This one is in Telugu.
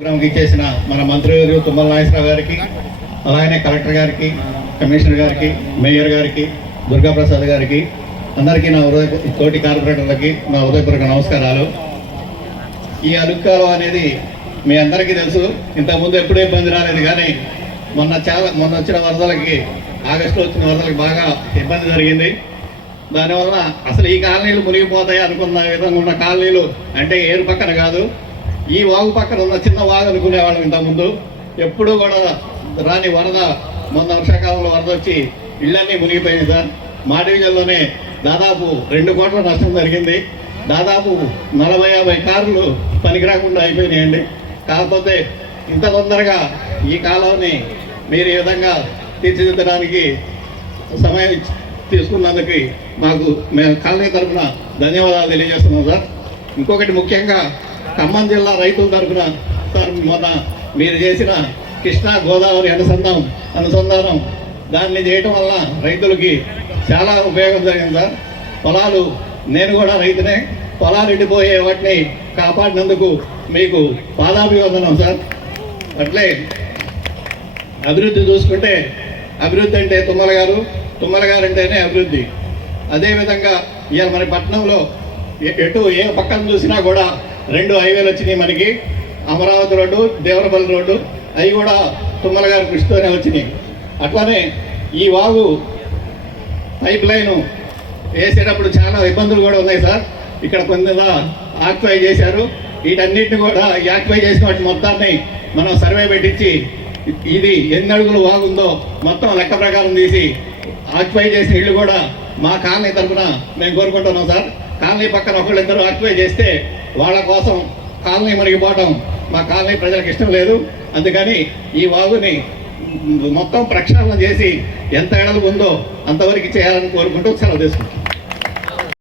ప్రోగ్రామ్కి చేసిన మన మంత్రి తుమ్మల నాగేశ్వరరావు గారికి, అలాగే కలెక్టర్ గారికి, కమిషనర్ గారికి, మేయర్ గారికి, దుర్గాప్రసాద్ గారికి, అందరికీ నా తోటి కార్పొరేటర్లకి నా హృదయపూర్వక నమస్కారాలు. ఈ అలుక్కాలం అనేది మీ అందరికీ తెలుసు. ఇంతకుముందు ఎప్పుడూ ఇబ్బంది రాలేదు, కానీ మొన్న వచ్చిన వరదలకి, ఆగస్టులో వచ్చిన వరదలకి బాగా ఇబ్బంది జరిగింది. దానివల్ల అసలు ఈ కాలనీలు మునిగిపోతాయి అనుకున్న విధంగా ఉన్న కాలనీలు, అంటే ఏరు పక్కన కాదు, ఈ వాగు పక్కన ఉన్న చిన్న వాగు అనుకునేవాళ్ళం. ఇంతకుముందు ఎప్పుడూ కూడా రాని వరద, మొన్న వర్షాకాలంలో వరద వచ్చి ఇళ్ళన్నీ మునిగిపోయింది సార్. మా డివిజన్లోనే దాదాపు 2 కోట్ల నష్టం జరిగింది. దాదాపు 40-50 కార్లు పనికిరాకుండా అయిపోయినాయండి. కాకపోతే ఇంత తొందరగా ఈ కాలాన్ని మీరు ఈ విధంగా తీర్చిదిద్దడానికి సమయం తీసుకున్నందుకు మేము కాలనీ తరఫున ధన్యవాదాలు తెలియజేస్తున్నాం సార్. ఇంకొకటి ముఖ్యంగా ఖమ్మం జిల్లా రైతుల తరఫున సార్, మొన్న మీరు చేసిన కృష్ణా గోదావరి అనుసంధానం దాన్ని చేయటం వల్ల రైతులకి చాలా ఉపయోగం జరిగింది సార్. పొలాలు, నేను కూడా రైతునే, పొలాలు ఎండిపోయే వాటిని కాపాడినందుకు మీకు పాదాభివందనం సార్. అట్లే అభివృద్ధి చూసుకుంటే, అభివృద్ధి అంటే తుమ్మల గారు అంటేనే అభివృద్ధి. అదేవిధంగా ఇవాళ మన పట్టణంలో ఏ పక్కన చూసినా కూడా 2 హైవేలు వచ్చినాయి మనకి. అమరావతి రోడ్డు, దేవరపల్లి రోడ్డు, అవి కూడా తుమ్మల గారి కృషితోనే వచ్చినాయి. అట్లానే ఈ వాగు పైప్ లైను వేసేటప్పుడు చాలా ఇబ్బందులు కూడా ఉన్నాయి సార్. ఇక్కడ కొంత ఆక్యుపై చేశారు. వీటన్నిటిని కూడా ఆక్యుపై చేసిన వాటి మొత్తాన్ని మనం సర్వే పెట్టించి, ఇది ఎన్ని అడుగులు వాగుందో మొత్తం లెక్క ప్రకారం తీసి ఆక్యుపై చేసిన ఇళ్ళు కూడా మా కాలనీ తరఫున మేము కోరుకుంటున్నాం సార్. కాలనీ పక్కన ఒకళ్ళిద్దరు ఆక్యుపై చేస్తే వాళ్ళ కోసం కాలనీ మునిగిపోవటం మా కాలనీ ప్రజలకు ఇష్టం లేదు. అందుకని ఈ వాగుని మొత్తం ప్రక్షాళన చేసి ఎంత ఎడలు ఉందో అంతవరకు చేయాలని కోరుకుంటూ సెలవు తీసుకుంటాం.